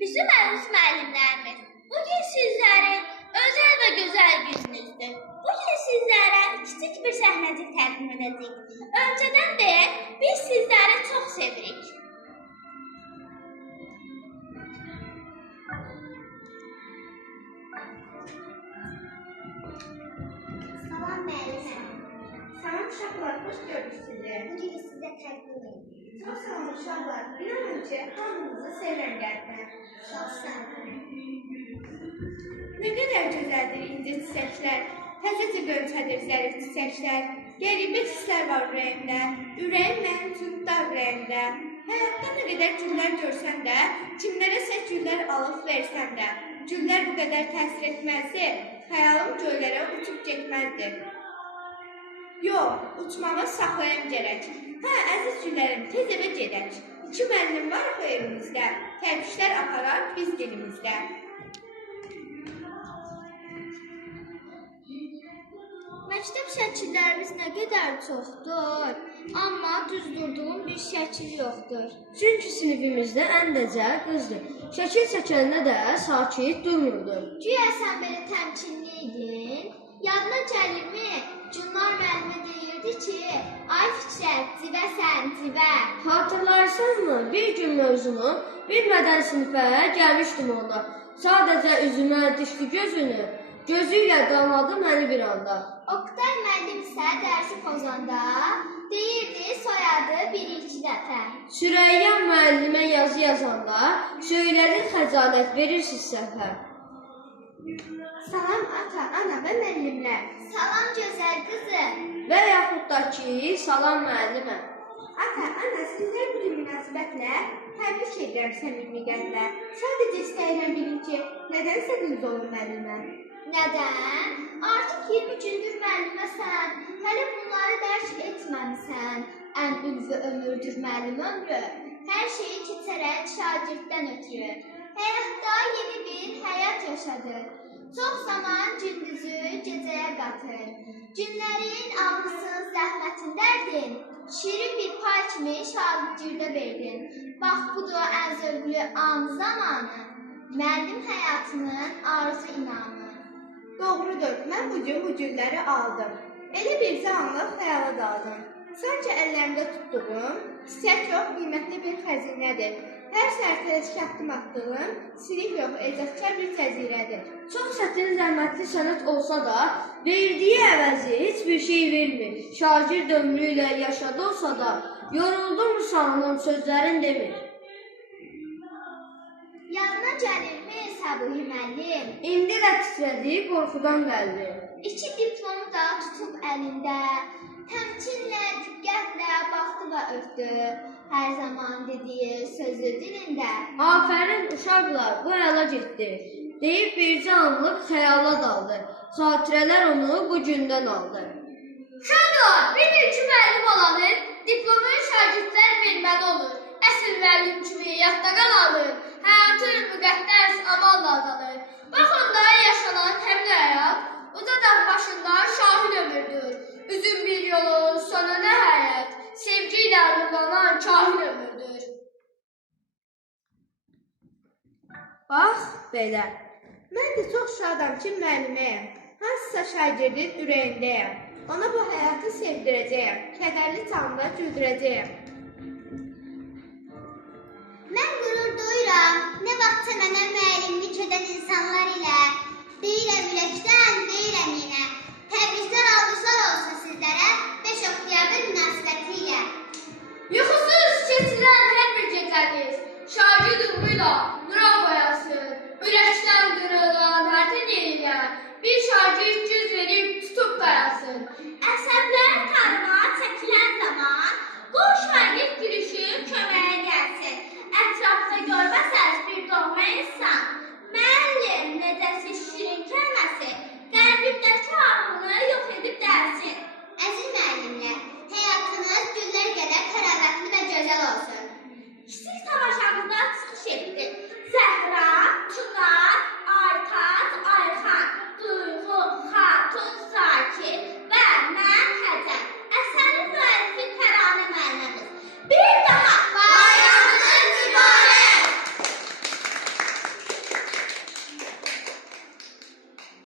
Bizim əziz müəllimlərimiz, bugün sizlərin özəl və gözəl gününüzdür. Bugün sizlərə kiçik bir səhnəcik təqdim edəcəyik. Öncədən deyək, biz sizləri çox sevirik. Salam müəllimə. Salam uşaqlar, xoş gördük sizi. Bugün sizə təqdim edirəm. Çox sağ olun uşaqlar. İnanın ki, hamınızı sevirəm qəlbimə. Çox sağ olun. Nə qədər gözəldir incə çiçəklər, təzəcə qönçədir zərif çiçəklər. Qəribə hisslər var ürəyimdə, ürəyim mənim üçün dar rəngdə. Həyatda nə qədər güllər görsən də, kimlərəsə güllər alıb versən də, güllər bu qədər təsir etməzdi, xəyalım göylərə uçub getməzdi. Yox, uçmağı saxlayam gərək. Hə, əziz güllərim, tez evə gedək. 2 müəllim var axı evimizdə, təbriklər aparaq biz dilimizdə. Məktəb şəkillərimiz nə qədər çoxdur, amma düz durduğum bir şəkil yoxdur. Çünki sinifimizdə ən dəcəl qızdır. Şəkil çəkəndə də sakit durmurdu. Güya sən belə təmkinli idin. Yadına gəlirmi? Cünnar müəllimə deyirdi ki, ay Fikrət, civəsən, civə. Hatırlayırsanmı? Bir gün mövzunu bilmədən sinifə gəlmişdim onda. Sadəcə üzümə dişli gözünü, gözü ilə danladı məni bir anda. Oqtay müəllim isə dərsi pozanda deyirdi soyadı 1-2 dəfə. Sürəyya müəllimə yazı yazanda söylədi xəcalət verirsiz səhvə. Salam ata, ana və müəllimlər. Salam gözəl qızım. Və yaxud da ki, salam müəllimə. Ata, ana, sizlər bu münasibətlə təbrik edirəm səmimi qəlblə. Sadəcə istəyirəm bilin ki, nədən sədiniz olun müəllimə? Nədən? Artıq 20 gündür müəlliməsən. Hələ bunları dərk etməmisən. Ən ülvi ömürdür müəllim ömrü. Hər şeyi keçərək şagirddən ötürü. Həyatda yeni bir həyat yaşadı. Çox zaman gündüzü gecəyə qatır. Günlərin ağrısın, zəhmətindərdin. Şirin bir pay kimi şagirdə verdin. Bax, budur ən zövqlü an zamanı. Müəllim həyatının arzu inamı. Doğrudur, mən bugün bu gülləri aldım. Elə bir anlıq xəyala daldım. Sanki əllərimdə tutduğum çiçək yox, qiymətli bir xəzinədir. Hər səhər tələşki addım atdığım silik yox, ecazkar bir cəzirədir. Çox çətin zəhmətli sənət olsa da, verdiyi əvəzi heç bir şey vermir. Şagird ömrü ilə yaşadı olsa da, yoruldum sanım sözlərin demir. Yadına gəlirmi Səbuhi müəllim? İndi də titrədi qorxudan qəlbi. 2 diplomu da tutub əlində, təmkinlə, diqqətlə baxdı və öpdü. Hər zaman dediyi sözü dilində. Afərin uşaqlar, bu əla getdi. Deyib bircə anlıq xəyala daldı. Xatirələr onu bu gündən aldı. Uşaqlar, bir-iki müəllim olanın diplomu şagirdlər verməli olur. Əsl müəllim kimi yadda qalanır. Həyatın müqəddəs amalla adanır. Bax, onda yaşanan həmin həyat, uca dağ başında şahin ömürdür. Üzün bir yolu, sonu nəhayət, sevgi ilə arıqlanan kahin ömürdür. Bax, belə. Mən də çox şadam ki, müəlliməyəm. Hansısa şagirdin ürəyindəyəm. Ona bu həyatı sevdirəcəyəm. Kədərli canlıda güldürəcəyəm.